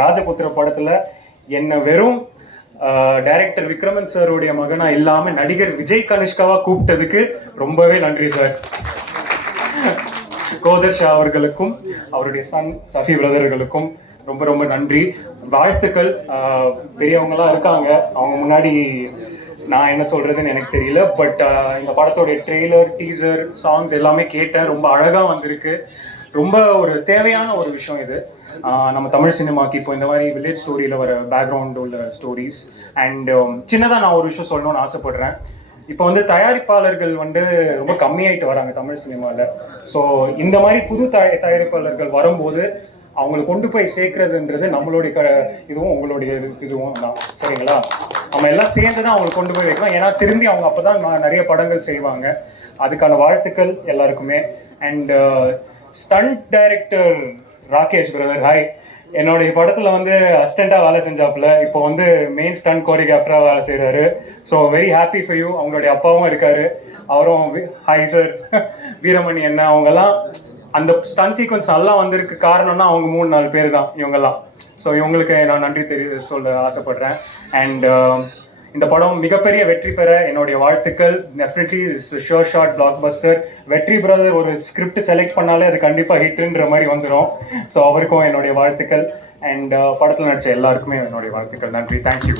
ராஜபுத்திர படத்துல என்ன வெறும் டைரக்டர் விக்ரமன் சாருடைய மகனா இல்லாம நடிகர் விஜய் கனிஷ்காவா கூப்பிட்டதுக்கு ரொம்பவே நன்றி சார். கோதர் ஷா அவர்களுக்கும் அவருடைய சன் சஃபி பிரதர்களுக்கும் ரொம்ப ரொம்ப நன்றி, வாழ்த்துக்கள். பெரியவங்களாம் இருக்காங்க, அவங்க முன்னாடி நான் என்ன சொல்றதுன்னு எனக்கு தெரியல. பட் இந்த படத்தோடைய ட்ரெய்லர், டீசர், சாங்ஸ் எல்லாமே கேட்டேன். ரொம்ப அழகா வந்திருக்கு. ரொம்ப ஒரு தேவையான ஒரு விஷயம் இது நம்ம தமிழ் சினிமாக்கு. இப்போ இந்த மாதிரி வில்லேஜ் ஸ்டோரியில் வர பேக்ரவுண்ட் உள்ள ஸ்டோரிஸ். அண்ட் சின்னதாக நான் ஒரு விஷயம் சொல்லணும்னு ஆசைப்படுறேன். இப்போ வந்து தயாரிப்பாளர்கள் வந்து ரொம்ப கம்மியாயிட்டு வராங்க தமிழ் சினிமாவில். ஸோ இந்த மாதிரி புது தயாரிப்பாளர்கள் வரும்போது அவங்களை கொண்டு போய் சேர்க்கறதுன்றது நம்மளுடைய இதுவும் உங்களுடைய இதுவும் தான், சரிங்களா? நம்ம எல்லாம் சேர்ந்து தான் அவங்களை கொண்டு போய் வைக்கலாம். ஏன்னா திரும்பி அவங்க அப்போ தான் நிறைய படங்கள் செய்வாங்க. அதுக்கான வாழ்த்துக்கள் எல்லாருக்குமே. And stunt director Rakesh brother, hi. என்னுடைய படத்தில் வந்து அசிஸ்டண்ட்டாக வேலை செஞ்சாப்புல, இப்போ வந்து மெயின் ஸ்டண்ட் கோரியோகிராஃபராக வேலை செய்கிறாரு. So very happy for you. அவங்களுடைய அப்பாவும் இருக்கார், அவரும் ஹாய் சார். வீரமணி என்ன அவங்கெல்லாம் அந்த ஸ்டன் சீக்வன்ஸ் நல்லா வந்திருக்கு காரணம்னா அவங்க 3-4 பேர் தான் இவங்கெல்லாம். ஸோ இவங்களுக்கு நான் நன்றி சொல்ல ஆசைப்படுறேன். அண்ட் இந்த படம் மிகப்பெரிய வெற்றி பெற என்னுடைய வாழ்த்துக்கள். Definitely is sure shot blockbuster. வெற்றி பிரதர் ஒரு ஸ்கிரிப்ட் செலக்ட் பண்ணாலே அது கண்டிப்பாக ஹிட்ன்ற மாதிரி வந்துடும். ஸோ அவருக்கும் என்னுடைய வாழ்த்துக்கள். அண்ட் படத்தில் நடித்த எல்லாருக்குமே என்னுடைய வாழ்த்துக்கள். நன்றி, தேங்க்யூ.